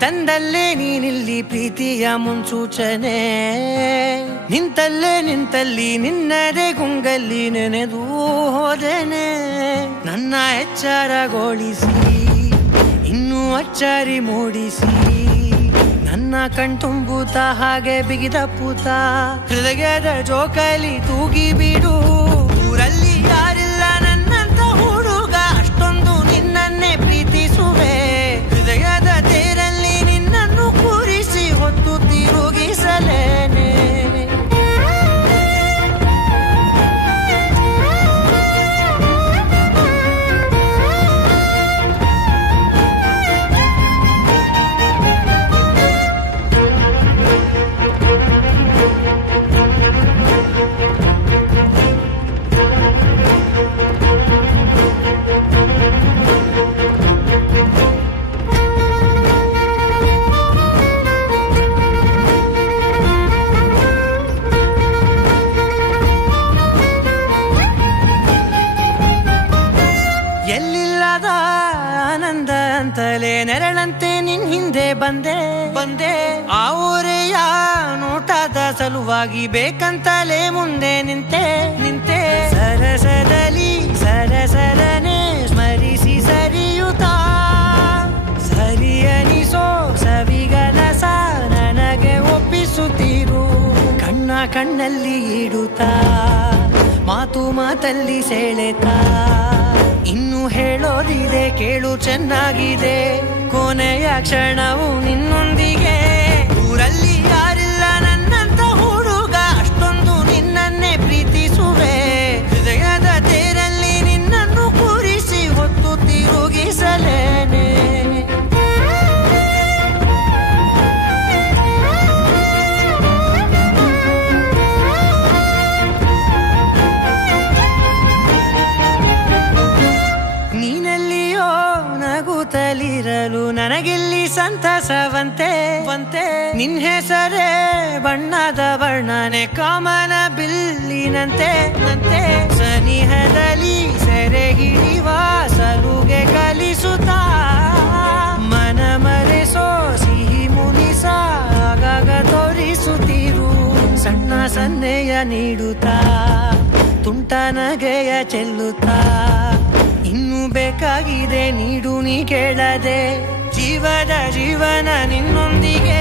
ತಂದಲ್ಲೇ ನೀನಿಲ್ಲಿ ಪ್ರೀತಿಯ ಮುನ್ಸೂಚನೆ ನಿಂತಲ್ಲಿ ನಿನ್ನದೇ ಗುಂಗಲ್ಲಿ ನೆನೆದು ಹೋದನೆ ನನ್ನ ಎಚ್ಚರಗೊಳಿಸಿ ಇನ್ನೂ ಅಚ್ಚರಿ ಮೂಡಿಸಿ ನನ್ನ ಕಣ್ತುಂಬುತ್ತ ಹಾಗೆ ಬಿಗಿದ ಪೂತ ಹೃದಯದ ಜೋಕಾಲಿ ತೂಗಿ ಬಿಡು ಊರಲ್ಲಿ ಯಾರಿಲ್ಲ ನನ್ನಂತ ಹುಡುಗ ಅಷ್ಟೊಂದು ನಿನ್ನನ್ನೇ ಪ್ರೀತಿಸುವೆ ಹೃದಯದ ತೇರಲ್ಲಿ ನಿನ್ನನ್ನು ಕೂರಿಸಿ ಹೊತ್ತು ತಿರುಗಿಸಲೇನೆ ಎಲ್ಲಿಲ್ಲದ ಆನಂದ ಅಂತಲೇ ನೆರಳಂತೆ ನಿನ್ ಹಿಂದೆ ಬಂದೆ ಆ ಊರೆಯ ನೋಟದ ಸಲುವಾಗಿ ಬೇಕಂತಲೇ ಮುಂದೆ ನಿಂತೆ ಸರಸದಲ್ಲಿ ಸರಸರನೆ ಸ್ಮರಿಸಿ ಸರಿಯುತ್ತಾ ಸರಿಯನಿಸೋ ಸವಿಗನಸ ನನಗೆ ಒಪ್ಪಿಸುತ್ತೀರು ಕಣ್ಣಲ್ಲಿ ಇಡುತ್ತಾ ಮಾತಲ್ಲಿ ಸೆಳೆತಾ ಇನ್ನು ಹೇಳೋದಿದೆ ಕೇಳು ಚೆನ್ನಾಗಿದೆ ಕೊನೆಯ ಕ್ಷಣವು ನಿನ್ನೊಂದಿಗೆ ಊರಲ್ಲಿ ಯಾರಿಲ್ಲ ನನ್ನಂತ ಹುಡುಗ ಅಷ್ಟೊಂದು ನಿನ್ನನ್ನೇ ಪ್ರೀತಿಸುವೆ ಹೃದಯದ ತೇರಲ್ಲಿ ನಿನ್ನನ್ನು ಕೂರಿಸಿ ಹೊತ್ತು ತಿರುಗಿಸಲೇನೆ ನಗುತ್ತಲಿರಲು ನನಗಿಲ್ಲಿ ಸಂತಸವಂತೆ ನಿನ್ ಹೆಸರೇ ಬಣ್ಣದ ವರ್ಣನೆ ಕಾಮನ ಬಿಲ್ಲಿನಂತೆ ಸನಿಹದಲ್ಲಿ ಸೆರೆ ಹಿಡಿವ ಸಲುಗೆ ಕಲಿಸುತ್ತಾ ಮನ ಮರೆಸೋ ಸಿಹಿ ಮುನಿಸ ಆಗಾಗ ತೋರಿಸುತ್ತಿರು ಸಣ್ಣ ಸನ್ನೆಯ ನೀಡುತ್ತಾ ತುಂಟ ನಗೆಯ ಚೆಲ್ಲುತ್ತಾ ಇನ್ನು ಬೇಕಾಗಿದೆ ನೀಡು ನೀ ಕೇಳದೆ ಜೀವನ ನಿನ್ನೊಂದಿಗೆ